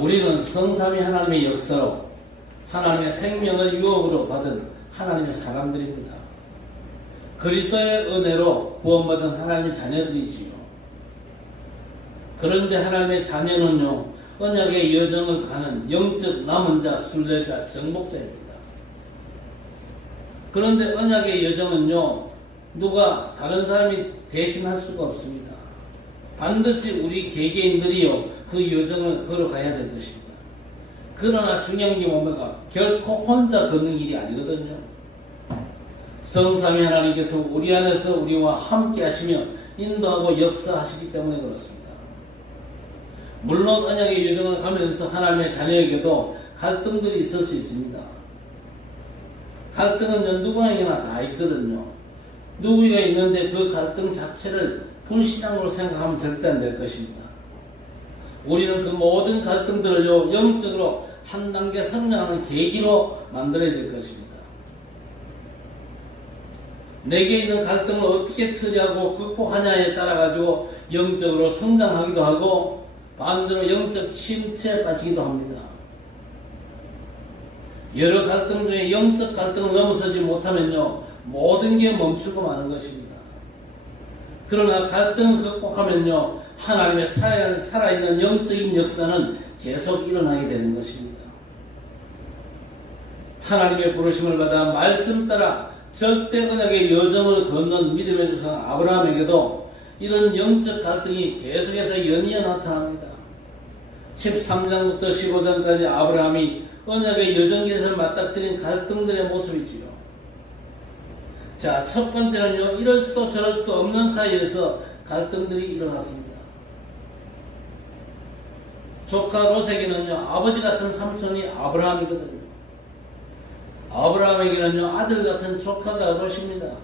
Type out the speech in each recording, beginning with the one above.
우리는 성삼위 하나님의 역사로 하나님의 생명을 유업으로 받은 하나님의 사람들입니다. 그리스도의 은혜로 구원받은 하나님의 자녀들이지요. 그런데 하나님의 자녀는요, 언약의 여정을 가는 영적 남은 자, 순례자, 정복자입니다. 그런데 언약의 여정은요, 누가 다른 사람이 대신할 수가 없습니다. 반드시 우리 개개인들이요, 그 여정을 걸어가야 될 것입니다. 그러나 중요한 게 뭡니까? 결코 혼자 걷는 길이 아니거든요. 성삼위 하나님께서 우리 안에서 우리와 함께 하시며 인도하고 역사하시기 때문에 그렇습니다. 물론 언약의 여정을 가면서 하나님의 자녀에게도 갈등들이 있을 수 있습니다. 갈등은 누구에게나 다 있거든요. 누구가 있는데 그 갈등 자체를 불신앙으로 생각하면 절대 안 될 것입니다. 우리는 그 모든 갈등들을요, 영적으로 한 단계 성장하는 계기로 만들어야 될 것입니다. 내게 있는 갈등을 어떻게 처리하고 극복하냐에 따라 가지고 영적으로 성장하기도 하고 반대로 영적 침체에 빠지기도 합니다. 여러 갈등 중에 영적 갈등을 넘어서지 못하면요 모든 게 멈추고 마는 것입니다. 그러나 갈등을 극복하면요 하나님의 살아- 살아있는 영적인 역사는 계속 일어나게 되는 것입니다. 하나님의 부르심을 받아 말씀 따라 절대 언약의 여정을 걷는 믿음의 조상 아브라함에게도 이런 영적 갈등이 계속해서 연이어 나타납니다. 13장부터 15장까지 아브라함이 언약의 여정에서 맞닥뜨린 갈등들의 모습이지요. 자, 첫 번째는요, 이럴 수도 저럴 수도 없는 사이에서 갈등들이 일어났습니다. 조카 롯에게는요, 아버지 같은 삼촌이 아브라함이거든요. 아브라함에게는요, 아들 같은 조카가 롯입니다.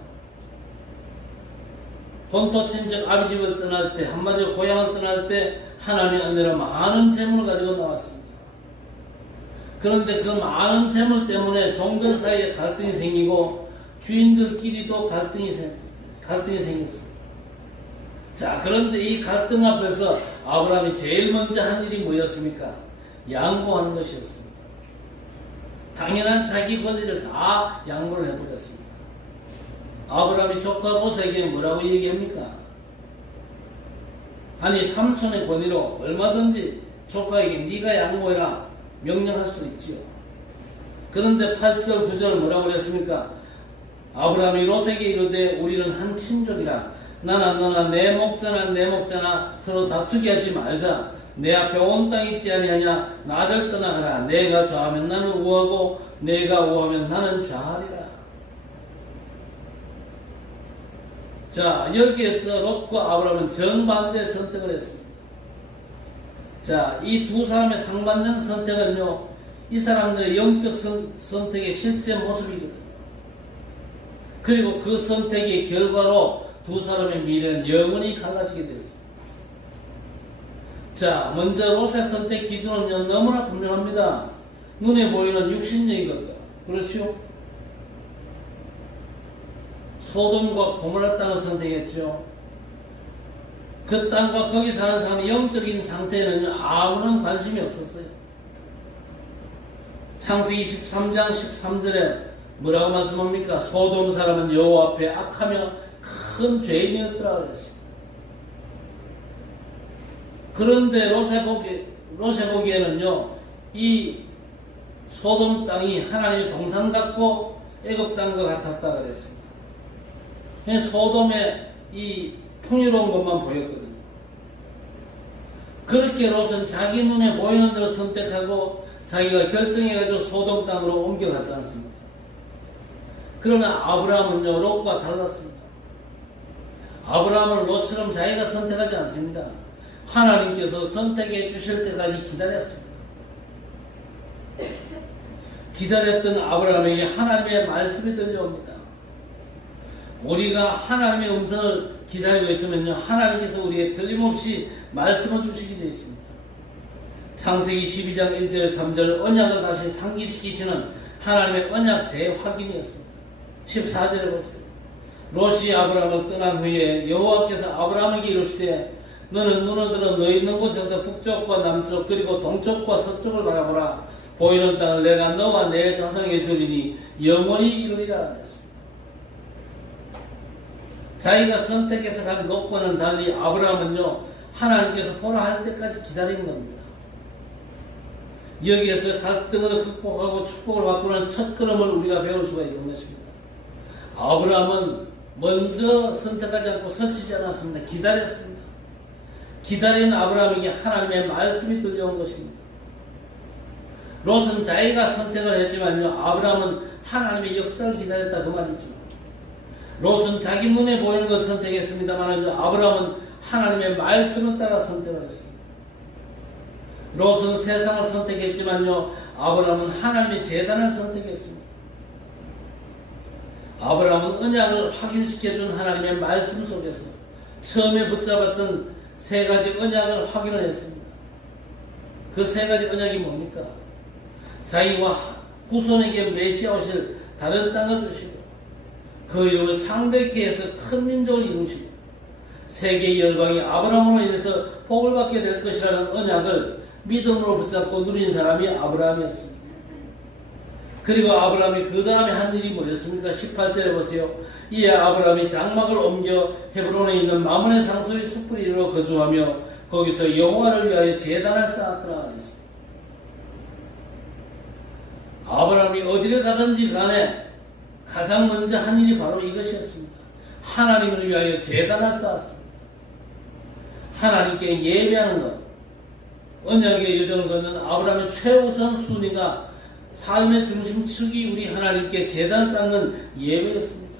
본토 친척 아비집을 떠날 때, 한마디로 고향을 떠날 때, 하나님의 은혜로 많은 재물을 가지고 나왔습니다. 그런데 그 많은 재물 때문에 종들 사이에 갈등이 생기고, 주인들끼리도 갈등이, 생, 갈등이 생겼습니다. 자, 그런데 이 갈등 앞에서 아브라함이 제일 먼저 한 일이 뭐였습니까? 양보하는 것이었습니다. 당연한 자기 권리를 다 양보를 해버렸습니다. 아브라함이 조카 롯에게 뭐라고 얘기합니까? 아니 삼촌의 권위로 얼마든지 조카에게 네가 양보해라 명령할 수 있지요. 그런데 8절 9절 뭐라고 그랬습니까? 아브라함이 롯에게 이르되 우리는 한 친족이라. 나나 너나 내 목자나 내 목자나 서로 다투게 하지 말자. 내 앞에 온땅 있지 아니하냐? 나를 떠나가라. 내가 좌하면 나는 우하고 내가 우하면 나는 좌하리라. 자 여기에서 롯과 아브라함은 정반대 선택을 했습니다. 자이 두 사람의 상반된 선택은요 이 사람들의 영적 선, 선택의 실제 모습이거든요 그리고 그 선택의 결과로 두 사람의 미래는 영원히 갈라지게 됐습니다. 자, 먼저 롯의 선택 기준은요, 너무나 분명합니다. 눈에 보이는 육신적인 것들. 그렇죠? 소돔과 고모라 땅을 선택했죠. 그 땅과 거기 사는 사람의 영적인 상태에는 아무런 관심이 없었어요. 창세기 13장 13절에 뭐라고 말씀합니까? 소돔 사람은 여호와 앞에 악하며 큰 죄인이었더라 그랬습니다. 그런데 롯의 보기 롯의 보기에는요, 이 소돔 땅이 하나님의 동산 같고 애굽 땅과 같았다 그랬습니다. 소돔의 이 풍요로운 것만 보였거든요. 그렇게 롯은 자기 눈에 보이는 대로 선택하고 자기가 결정해가지고 소돔 땅으로 옮겨갔지 않습니까? 그러나 아브라함은요, 롯과 달랐습니다. 아브라함은 롯처럼 자기가 선택하지 않습니다. 하나님께서 선택해 주실 때까지 기다렸습니다. 기다렸던 아브라함에게 하나님의 말씀이 들려옵니다. 우리가 하나님의 음성을 기다리고 있으면요, 하나님께서 우리에게 틀림없이 말씀을 주시게 되어 있습니다. 창세기 12장 1절 3절 언약을 다시 상기시키시는 하나님의 언약 재확인이었습니다. 14절에 보세요. 롯이 아브라함을 떠난 후에 여호와께서 아브라함에게 이르시되 너는 눈을 들어 너 있는 곳에서 북쪽과 남쪽 그리고 동쪽과 서쪽을 바라보라. 보이는 땅을 내가 너와 내 자성에 주리니 영원히 이루리라. 자기가 선택해서 간 노과는 달리 아브라함은요 하나님께서 보라 할 때까지 기다린 겁니다. 여기에서 갈등을 극복하고 축복을 바꾸는 첫 걸음을 우리가 배울 수가 있는 것입니다. 아브라함은 먼저 선택하지 않고 설치지 않았습니다. 기다렸습니다. 기다린 아브라함에게 하나님의 말씀이 들려온 것입니다. 롯은 자기가 선택을 했지만요. 아브라함은 하나님의 역사를 기다렸다 그 말이죠. 롯은 자기 눈에 보이는 것을 선택했습니다만 아브라함은 하나님의 말씀을 따라 선택을 했습니다. 롯은 세상을 선택했지만요. 아브라함은 하나님의 재단을 선택했습니다. 아브라함은 언약을 확인시켜준 하나님의 말씀 속에서 처음에 붙잡았던 세 가지 언약을 확인을 했습니다. 그 세 가지 언약이 뭡니까? 자기와 후손에게 메시아 오실 다른 땅을 주시고 그 이름을 창대케 해서 큰 민족을 이루시고 세계 열방이 아브라함으로 인해서 복을 받게 될 것이라는 언약을 믿음으로 붙잡고 누린 사람이 아브라함이었습니다. 그리고 아브라함이 그 다음에 한 일이 뭐였습니까? 18절에 보세요. 이에 아브라함이 장막을 옮겨 헤브론에 있는 마문의 상소의 숲을 이루어 거주하며 거기서 여호와를 위하여 제단을 쌓았더라 그랬습니다. 아브라함이 어디를 가든지 간에 가장 먼저 한 일이 바로 이것이었습니다. 하나님을 위하여 제단을 쌓았습니다. 하나님께 예배하는 것, 언약의 여정을 걷는 아브라함의 최우선 순위가 삶의 중심축이 우리 하나님께 제단 쌓는 예배였습니다.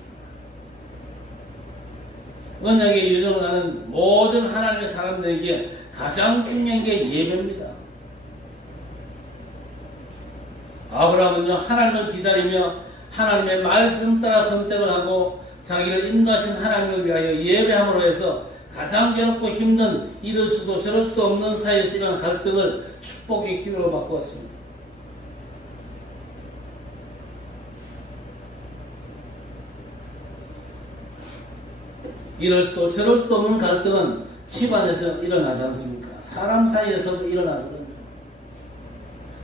언약의 여정을 하는 모든 하나님의 사람들에게 가장 중요한 게 예배입니다. 아브라함은요 하나님을 기다리며 하나님의 말씀 따라 선택을 하고 자기를 인도하신 하나님을 위하여 예배함으로 해서 가장 괴롭고 힘든 이럴 수도 저럴 수도 없는 사이에서 일어난 갈등을 축복의 기회로 바꾸었습니다. 이럴 수도 저럴 수도 없는 갈등은 집안에서 일어나지 않습니까? 사람 사이에서도 일어나거든요.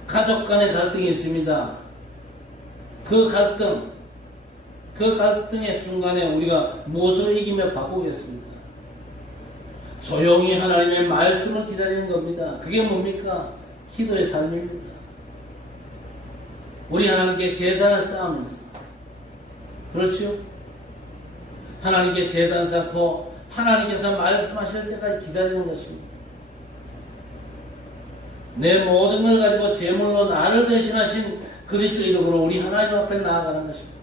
가족 간의 갈등이 있습니다. 그 갈등, 그 갈등의 순간에 우리가 무엇으로 이기며 바꾸겠습니까? 조용히 하나님의 말씀을 기다리는 겁니다. 그게 뭡니까? 기도의 삶입니다. 우리 하나님께 재단을 쌓으면서 그렇죠? 하나님께 재단 쌓고 하나님께서 말씀하실 때까지 기다리는 것입니다. 내 모든 걸 가지고 제물로 나를 대신하신 그리스도 이름으로 우리 하나님 앞에 나아가는 것입니다.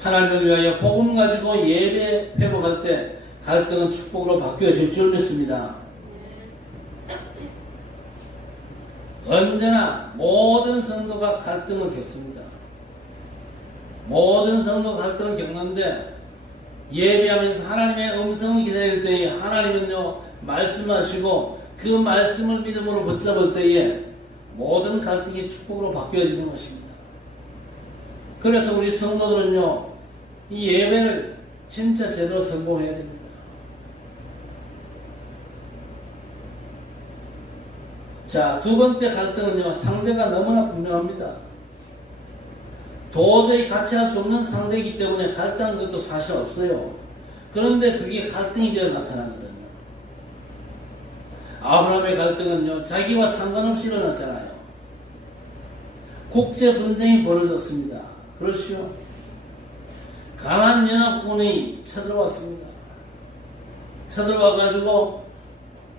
하나님을 위하여 복음 가지고 예배 회복할 때 갈등은 축복으로 바뀌어질 줄 믿습니다. 언제나 모든 성도가 갈등을 겪습니다. 모든 성도가 갈등을 겪는데 예배하면서 하나님의 음성을 기다릴 때에 하나님은요 말씀하시고 그 말씀을 믿음으로 붙잡을 때에 모든 갈등이 축복으로 바뀌어지는 것입니다. 그래서 우리 성도들은요 이 예배를 진짜 제대로 성공해야 됩니다. 자, 두 번째 갈등은요, 상대가 너무나 분명합니다. 도저히 같이 할 수 없는 상대이기 때문에 갈등하는 것도 사실 없어요. 그런데 그게 갈등이 되어 나타나거든요. 아브라함의 갈등은요, 자기와 상관없이 일어났잖아요. 국제 분쟁이 벌어졌습니다. 그렇죠? 강한 연합군이 쳐들어왔습니다. 쳐들어와가지고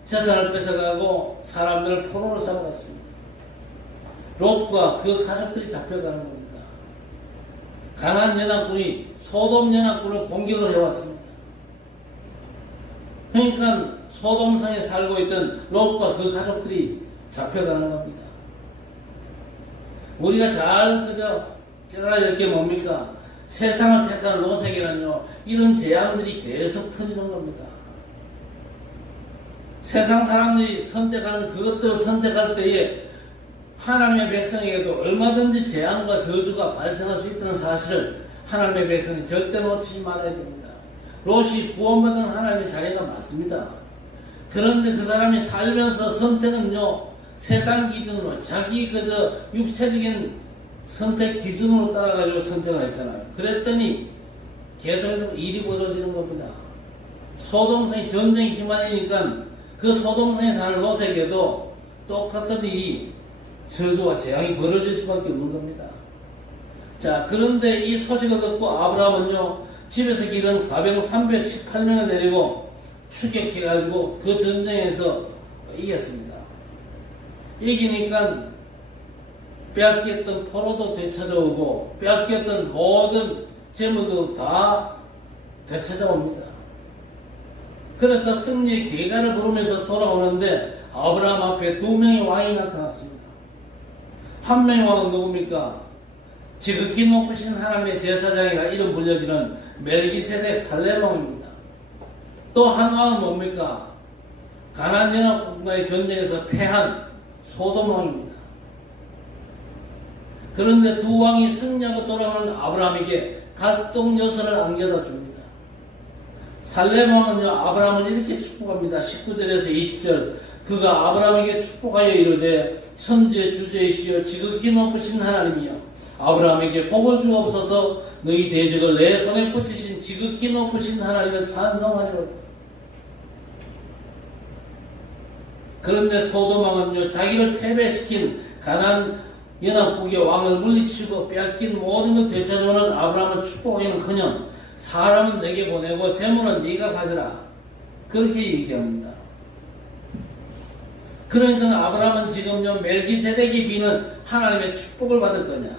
재산을 뺏어가고 사람들을 포로로 잡아갔습니다. 롯과 그 가족들이 잡혀가는 겁니다. 강한 연합군이 소돔 연합군을 공격을 해왔습니다. 그러니까 소돔성에 살고 있던 롯과 그 가족들이 잡혀가는 겁니다. 우리가 잘 그저 깨달아야 될 게 뭡니까? 세상을 택한 롯에게는요, 이런 재앙들이 계속 터지는 겁니다. 세상 사람들이 선택하는 그것들을 선택할 때에 하나님의 백성에게도 얼마든지 재앙과 저주가 발생할 수 있다는 사실을 하나님의 백성이 절대 놓치지 말아야 됩니다. 롯이 구원받은 하나님의 자리가 맞습니다. 그런데 그 사람이 살면서 선택은요, 세상 기준으로 자기 그저 육체적인 선택 기준으로 따라가지고 선택을 했잖아요. 그랬더니 계속해서 일이 벌어지는 겁니다. 소동성이 전쟁이 기만이니까 그 소동성에 사는 롯에게도 똑같은 일이 저주와 재앙이 벌어질 수밖에 없는 겁니다. 자, 그런데 이 소식을 듣고 아브라함은요, 집에서 기른 가병 318명을 내리고 추격해가지고 그 전쟁에서 이겼습니다. 이기니까 빼앗겼던 포로도 되찾아오고 빼앗겼던 모든 재물도 다 되찾아옵니다. 그래서 승리의 계가를 부르면서 돌아오는데 아브라함 앞에 두 명의 왕이 나타났습니다. 한 명의 왕은 누굽니까? 지극히 높으신 하나님의 제사장이라 이름 불려지는 멜기세덱 살레왕입니다. 또 한 왕은 뭡니까? 가나안 연합국과의 전쟁에서 패한 소돔 왕입니다. 그런데 두 왕이 승리하고 돌아오는 아브라함에게 갈등 요소를 안겨다 줍니다. 살렘 왕은요 아브라함을 이렇게 축복합니다. 19절에서 20절 그가 아브라함에게 축복하여 이르되 천재 주제이시여 지극히 높으신 하나님이여 아브라함에게 복을 주옵소서 너희 대적을 내 손에 붙이신 지극히 높으신 하나님을 찬송하리로다. 그런데 소돔왕은요 자기를 패배시킨 가난 연합국의 왕을 물리치고 빼앗긴 모든 것 되찾아오는 아브라함을 축복하기는커녕 사람은 내게 보내고 재물은 네가 가져라 그렇게 얘기합니다. 그러니까 아브라함은 지금요 멜기세덱이 비는 하나님의 축복을 받을 거냐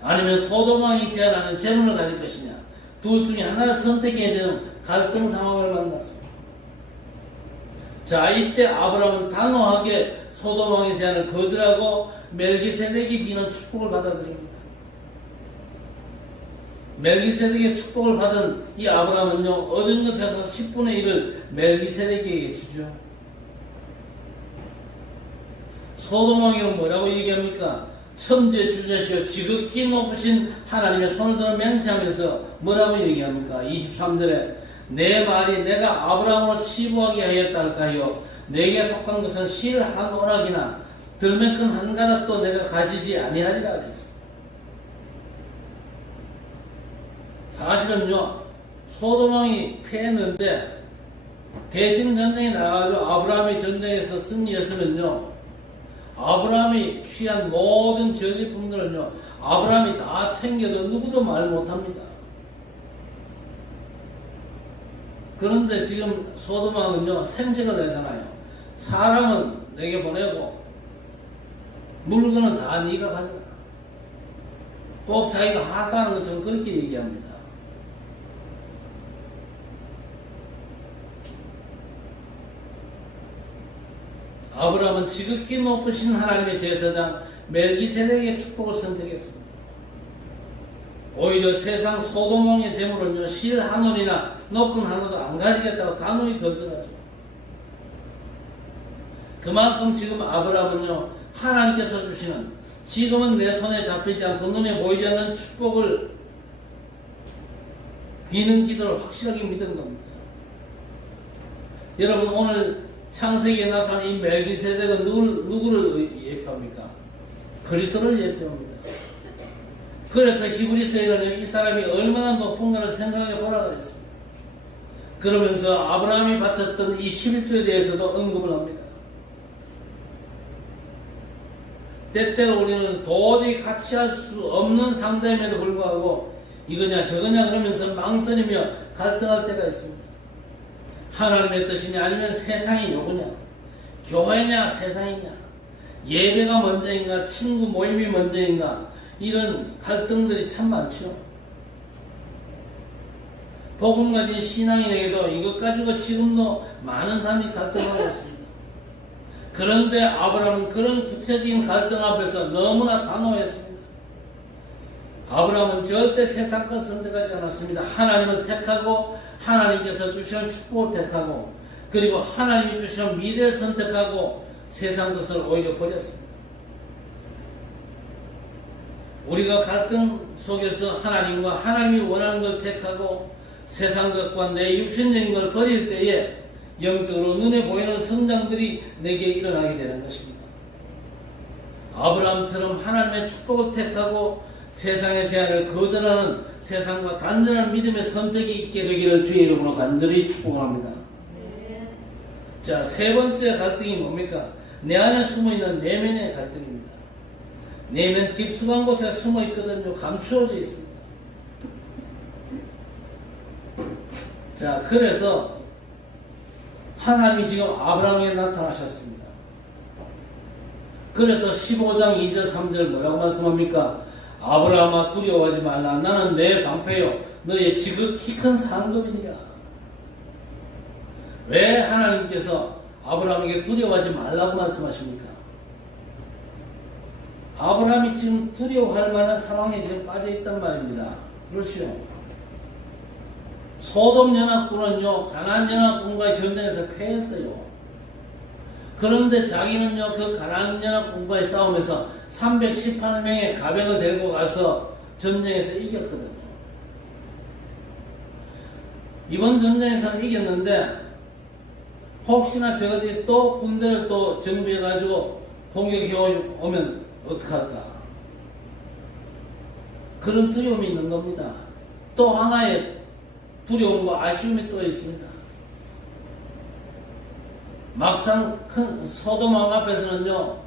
아니면 소돔왕이 제안하는 재물을 가질 것이냐 둘 중에 하나를 선택해야 되는 갈등 상황을 만났습니다. 자 이때 아브라함은 단호하게 소돔왕의 제안을 거절하고 멜기세덱이 비는 축복을 받아들입니다. 멜기세덱의 축복을 받은 이 아브라함은요 얻은 것에서 10분의 1을 멜기세덱에게 주죠. 소돔왕이는 뭐라고 얘기합니까? 천재 주자시오 지극히 높으신 하나님의 손을 들어 맹세하면서 뭐라고 얘기합니까? 23절에 내 말이 내가 아브라함으로 치부하게 하였다 할까요? 내게 속한 것은 실한 오락이나 들매큰 한 가닥도 내가 가지지 아니하리라 그랬습니다. 사실은요 소돔왕이 패했는데 대신 전쟁에 나가서 아브라함이 전쟁에서 승리했으면요 아브라함이 취한 모든 전리품들은요 아브라함이 다 챙겨도 누구도 말 못합니다. 그런데 지금 소돔왕은요 생색을 내잖아요. 사람은 내게 보내고 물건은 다 네가 가져라. 꼭 자기가 하사하는 것처럼 그렇게 얘기합니다. 아브라함은 지극히 높으신 하나님의 제사장 멜기세덱의 축복을 선택했습니다. 오히려 세상 소돔왕의 재물은요 실한 원이나 높은 하나도 안 가지겠다고 단호히 거절하죠. 그만큼 지금 아브라함은요 하나님께서 주시는 지금은 내 손에 잡히지 않고 눈에 보이지 않는 축복을 비는 기도를 확실하게 믿은 겁니다. 여러분 오늘 창세기에 나타난 이 멜기세덱은 누구를, 누구를 예표합니까? 그리스도를 예표합니다. 그래서 히브리서에는 이 사람이 얼마나 높은가를 생각해 보라 그랬습니다. 그러면서 아브라함이 바쳤던 이 11조에 대해서도 언급을 합니다. 때때로 우리는 도저히 같이 할 수 없는 상대임에도 불구하고 이거냐 저거냐 그러면서 망설이며 갈등할 때가 있습니다. 하나님의 뜻이냐 아니면 세상이 요구냐 교회냐 세상이냐 예배가 먼저인가 친구 모임이 먼저인가 이런 갈등들이 참 많죠. 복음 가진 신앙인에게도 이것 가지고 지금도 많은 사람이 갈등하고 있습니다. 그런데 아브라함은 그런 구체적인 갈등 앞에서 너무나 단호했습니다. 아브라함은 절대 세상 것 선택하지 않았습니다. 하나님을 택하고 하나님께서 주시는 축복을 택하고 그리고 하나님이 주시는 미래를 선택하고 세상 것을 오히려 버렸습니다. 우리가 갈등 속에서 하나님과 하나님이 원하는 걸 택하고 세상 것과 내 육신적인 걸 버릴 때에 영적으로 눈에 보이는 성장들이 내게 일어나게 되는 것입니다. 아브라함처럼 하나님의 축복을 택하고 세상의 제한을 거절하는 세상과 단전한 믿음의 선택이 있게 되기를 주의 이름으로 간절히 축복합니다. 자, 세 번째 갈등이 뭡니까? 내 안에 숨어 있는 내면의 갈등입니다. 내면 깊숙한 곳에 숨어 있거든요. 감추어져 있습니다. 자, 그래서 하나님이 지금 아브라함에게 나타나셨습니다. 그래서 15장 2절 3절 뭐라고 말씀합니까? 아브라함아 두려워하지 말라. 나는 내 방패요. 너의 지극히 큰 상급이니라. 왜 하나님께서 아브라함에게 두려워하지 말라고 말씀하십니까? 아브라함이 지금 두려워할 만한 상황에 지금 빠져 있단 말입니다. 그렇죠. 소돔 연합군은요, 가난 연합군과의 전쟁에서 패했어요. 그런데 자기는요, 그 가난 연합군과의 싸움에서 318명의 가병을 데리고 가서 전쟁에서 이겼거든요. 이번 전쟁에서는 이겼는데, 혹시나 저것들이 또 군대를 또 정비해가지고 공격해 오면 어떡할까? 그런 두려움이 있는 겁니다. 또 하나의 두려움과 아쉬움이 또 있습니다. 막상 큰 소돔왕 앞에서는요,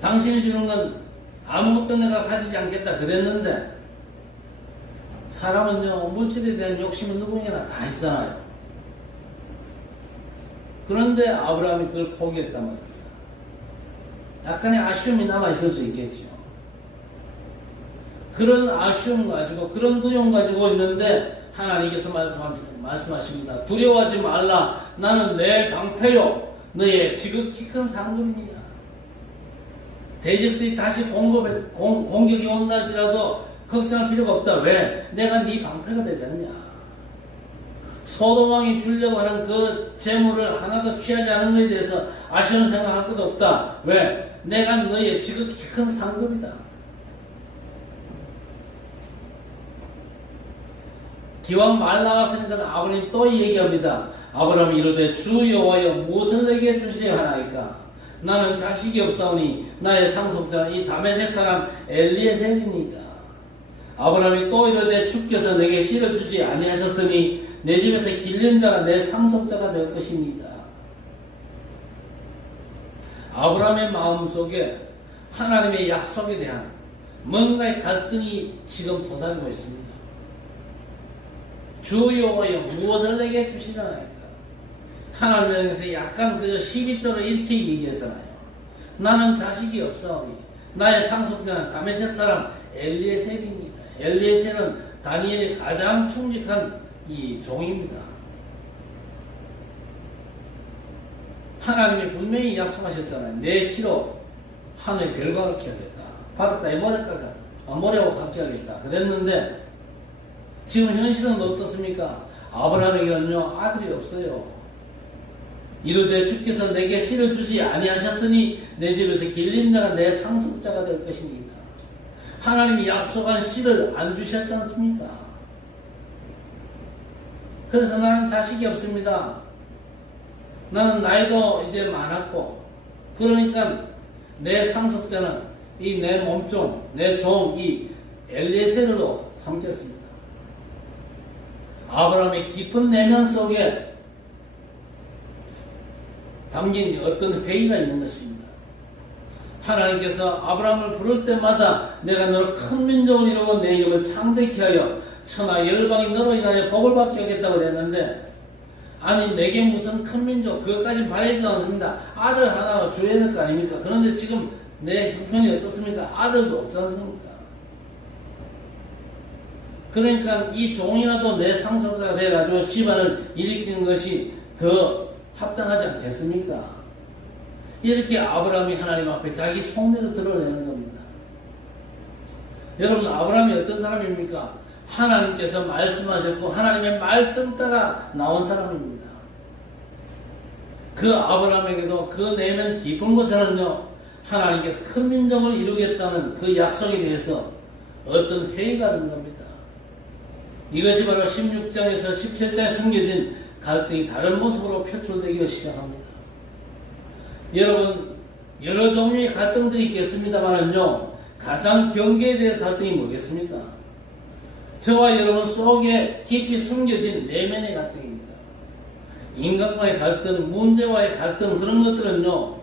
당신이 주는 건 아무것도 내가 가지지 않겠다 그랬는데, 사람은요, 물질에 대한 욕심은 누구에게나 다 있잖아요. 그런데 아브라함이 그걸 포기했단 말이에요. 약간의 아쉬움이 남아 있을 수 있겠죠. 그런 아쉬움 가지고, 그런 두려움 가지고 있는데, 하나님께서 말씀하십니다. 두려워하지 말라. 나는 내 방패요. 너의 지극히 큰 상급이니라. 대적들이 다시 공급에, 공, 공격이 온다지라도 걱정할 필요가 없다. 왜? 내가 네 방패가 되지 않냐. 소돔왕이 주려고 하는 그 재물을 하나도 취하지 않은 것에 대해서 아쉬운 생각할 것도 없다. 왜? 내가 너의 지극히 큰 상급이다. 기왕 말 나왔으니까 아버님 또 얘기합니다. 아브라함이 이르되 주 여호와여 무엇을 내게 주시려 하나이까? 나는 자식이 없사오니 나의 상속자는 이 다메섹 사람 엘리에셀입니다. 아브라함이 또 이르되 주께서 내게 씨를 주지 아니하셨으니 내 집에서 길른 자가 내 상속자가 될 것입니다. 아브라함의 마음속에 하나님의 약속에 대한 뭔가의 갈등이 지금 도사리고 있습니다. 주 여호와여 무엇을 내게 주시나이까? 하나님에서 약간 그 12절을 이렇게 얘기했잖아요. 나는 자식이 없사오니 나의 상속자는 다메섹 사람 엘리에셀입니다. 엘리에셀은 다니엘이 가장 충직한 이 종입니다. 하나님이 분명히 약속하셨잖아요. 내 시로 하늘 별과 같게 하겠다. 바닷가에 모래가 모래와 같게 하겠다. 그랬는데 지금 현실은 어떻습니까? 아브라함에게는요 아들이 없어요. 이르되 주께서 내게 씨를 주지 아니하셨으니 내 집에서 길린 자가 내 상속자가 될 것입니다. 하나님이 약속한 씨를 안 주셨지 않습니까? 그래서 나는 자식이 없습니다. 나는 나이도 이제 많았고 그러니까 내 상속자는 이 내 몸종, 내 종, 이 엘리에셀로 삼겠습니다. 아브라함의 깊은 내면 속에 담긴 어떤 회의가 있는 것입니다. 하나님께서 아브라함을 부를 때마다 내가 너를 큰 민족을 이루고 내 이름을 창대케 하여 천하 열방이 너로 인하여 복을 받게 하겠다고 그랬는데 아니 내게 무슨 큰 민족 그것까지 바라지도 않습니다. 아들 하나로 주어야 될 거 아닙니까? 그런데 지금 내 형편이 어떻습니까? 아들도 없지 않습니까? 그러니까 이 종이라도 내 상속자가 돼가지고 집안을 일으키는 것이 더 합당하지 않겠습니까? 이렇게 아브라함이 하나님 앞에 자기 속내를 드러내는 겁니다. 여러분 아브라함이 어떤 사람입니까? 하나님께서 말씀하셨고 하나님의 말씀 따라 나온 사람입니다. 그 아브라함에게도 그 내면 깊은 곳에는요 하나님께서 큰 민족을 이루겠다는 그 약속에 대해서 어떤 회의가 든 겁니다. 이것이 바로 16장에서 17장에 숨겨진 갈등이 다른 모습으로 표출되기 시작합니다. 여러분, 여러 종류의 갈등들이 있겠습니다만은요, 가장 경계에 대한 갈등이 뭐겠습니까? 저와 여러분 속에 깊이 숨겨진 내면의 갈등입니다. 인간과의 갈등, 문제와의 갈등, 그런 것들은요,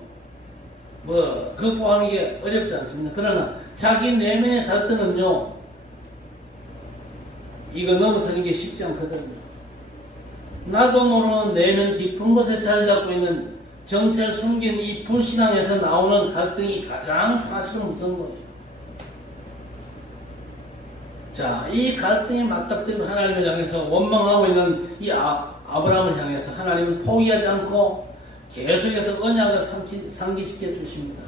뭐, 극복하는 게 어렵지 않습니다. 그러나 자기 내면의 갈등은요, 이거 넘어서는 게 쉽지 않거든요. 나도 모르는 내면 깊은 곳에 자리 잡고 있는 정체를 숨긴 이 불신앙에서 나오는 갈등이 가장 사실은 무서운 거예요. 자, 이 갈등이 맞닥뜨리고 하나님을 향해서 원망하고 있는 이 아, 아브라함을 향해서 하나님은 포기하지 않고 계속해서 언약을 상기, 상기시켜 주십니다.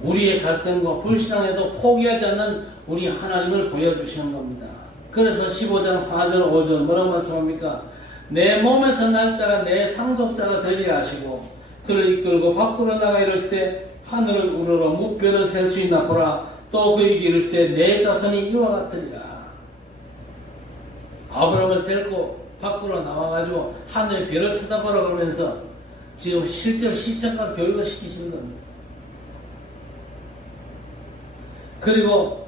우리의 갈등과 불신앙에도 포기하지 않는 우리 하나님을 보여주시는 겁니다. 그래서 15장 4절 5절 뭐라고 말씀합니까? 내 몸에서 난 자가 내 상속자가 되리라 하시고 그를 이끌고 밖으로 나가 이르실 때 하늘을 우러러 무뼈를 셀 수 있나 보라 또 그에게 이르실 때내 자손이 이와 같으리라 아브라함을 데리고 밖으로 나와가지고 하늘의 별을 쳐다보라 그러면서 지금 실제로 시청과 교육을 시키시는 겁니다. 그리고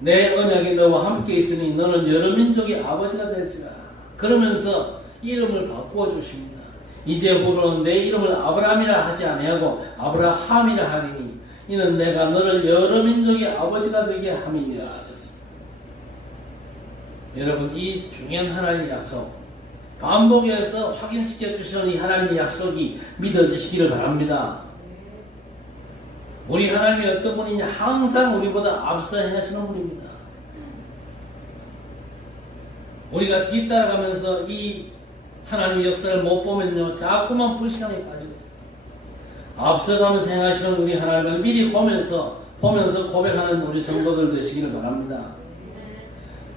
내 언약이 너와 함께 있으니 너는 여러 민족의 아버지가 될지라. 그러면서 이름을 바꾸어 주십니다. 이제 후로는 내 이름을 아브라함이라 하지 아니하고 아브라함이라 하리니 이는 내가 너를 여러 민족의 아버지가 되게 함이니라. 여러분 이 중요한 하나님의 약속 반복해서 확인시켜 주시는 이 하나님의 약속이 믿어지시기를 바랍니다. 우리 하나님이 어떤 분이냐? 항상 우리보다 앞서 행하시는 분입니다. 우리가 뒤따라가면서 이 하나님의 역사를 못 보면요, 자꾸만 불신앙에 빠지거든요. 앞서가면서 행하시는 우리 하나님을 미리 보면서, 보면서 고백하는 우리 성도들 되시기를 바랍니다.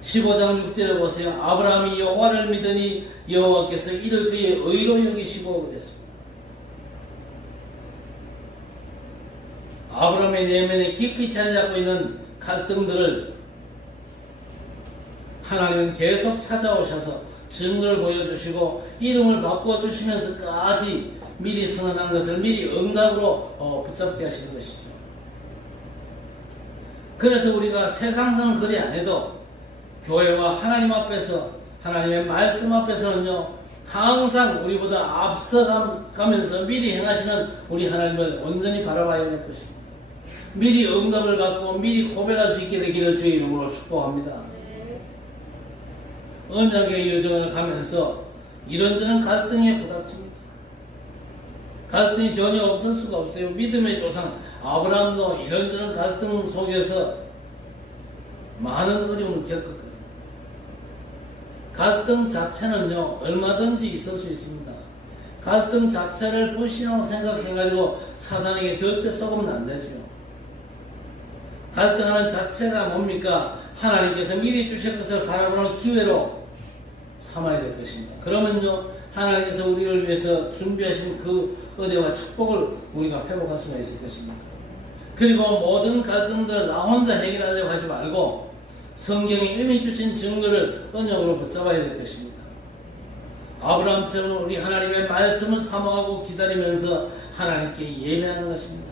15장 6절에 보세요. 아브라함이 여호와를 믿으니 여호와께서 이를 그의 의로 여기시고 그랬습니다. 아브라함의 내면에 깊이 자리 잡고 있는 갈등들을 하나님은 계속 찾아오셔서 증거를 보여주시고 이름을 바꾸어 주시면서까지 미리 선언한 것을 미리 응답으로 어, 붙잡게 하시는 것이죠. 그래서 우리가 세상상은 그리 안 해도 교회와 하나님 앞에서 하나님의 말씀 앞에서는요 항상 우리보다 앞서가면서 미리 행하시는 우리 하나님을 온전히 바라봐야 될 것입니다. 미리 응답을 받고 미리 고백할 수 있게 되기를 주의 이름으로 축복합니다. 언약의 여정을 가면서 이런저런 갈등에 부닥칩니다. 갈등이 전혀 없을 수가 없어요. 믿음의 조상 아브라함도 이런저런 갈등 속에서 많은 어려움을 겪었거든요. 갈등 자체는요, 얼마든지 있을 수 있습니다. 갈등 자체를 불신하고 생각해가지고 사단에게 절대 썩으면 안 되죠. 갈등하는 자체가 뭡니까? 하나님께서 미리 주실 것을 바라보는 기회로 삼아야 될 것입니다. 그러면요, 하나님께서 우리를 위해서 준비하신 그 은혜와 축복을 우리가 회복할 수가 있을 것입니다. 그리고 모든 갈등들 나 혼자 해결하려고 하지 말고 성경에 이미 주신 증거를 언약으로 붙잡아야 될 것입니다. 아브라함처럼 우리 하나님의 말씀을 사모하고 기다리면서 하나님께 예배하는 것입니다.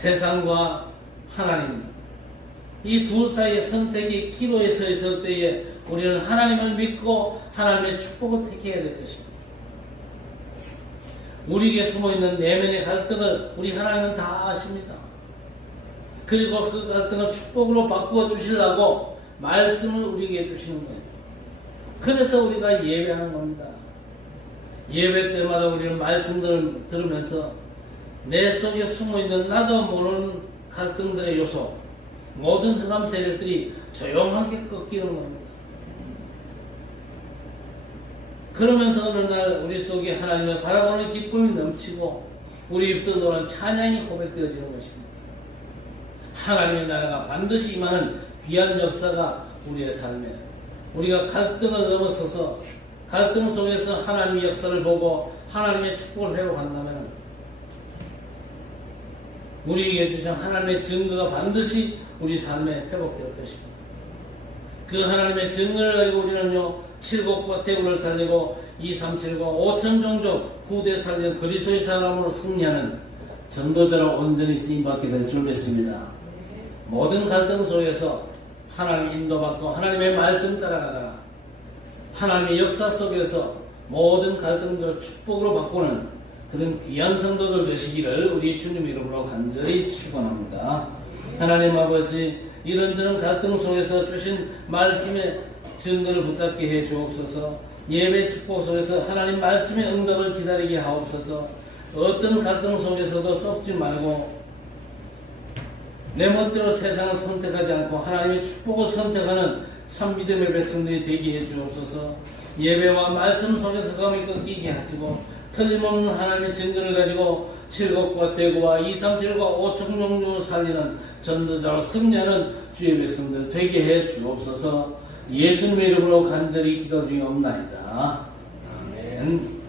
세상과 하나님 이 둘 사이의 선택이 기로에 서 있을 때에 우리는 하나님을 믿고 하나님의 축복을 택해야 될 것입니다. 우리에게 숨어 있는 내면의 갈등을 우리 하나님은 다 아십니다. 그리고 그 갈등을 축복으로 바꾸어 주시려고 말씀을 우리에게 주시는 거예요. 그래서 우리가 예배하는 겁니다. 예배 때마다 우리는 말씀들을 들으면서 내 속에 숨어 있는 나도 모르는 갈등들의 요소, 모든 흑암 세력들이 조용하게 꺾이는 겁니다. 그러면서 어느 날 우리 속에 하나님을 바라보는 기쁨이 넘치고 우리 입술로는 찬양이 고백되어지는 것입니다. 하나님의 나라가 반드시 임하는 귀한 역사가 우리의 삶에 우리가 갈등을 넘어서서 갈등 속에서 하나님의 역사를 보고 하나님의 축복을 회복한다면 우리에게 주신 하나님의 증거가 반드시 우리 삶에 회복될 것입니다. 그 하나님의 증거를 가지고 우리는요, 칠곡과 대구를 살리고 237과 5천 종족 후대 살리는 그리스도의 사람으로 승리하는 전도자로 온전히 쓰임받게 될 줄 믿습니다. 모든 갈등 속에서 하나님 인도받고 하나님의 말씀 따라가다가 하나님의 역사 속에서 모든 갈등들을 축복으로 바꾸는 그런 귀한 성도들 되시기를 우리 주님 이름으로 간절히 축원합니다. 하나님 아버지 이런저런 갈등 속에서 주신 말씀의 증거를 붙잡게 해 주옵소서. 예배 축복 속에서 하나님 말씀의 응답을 기다리게 하옵소서. 어떤 갈등 속에서도 쏟지 말고 내 멋대로 세상을 선택하지 않고 하나님의 축복을 선택하는 참 믿음의 백성들이 되게 해 주옵소서. 예배와 말씀 속에서 검이 끊기게 하시고 틀림없는 하나님의 증거를 가지고 칠곡과 대구와 이삼칠과 오총종류를 살리는 전도자로 승리하는 주의 백성들 되게 해 주옵소서. 예수님의 이름으로 간절히 기도드리옵나이다. 아멘.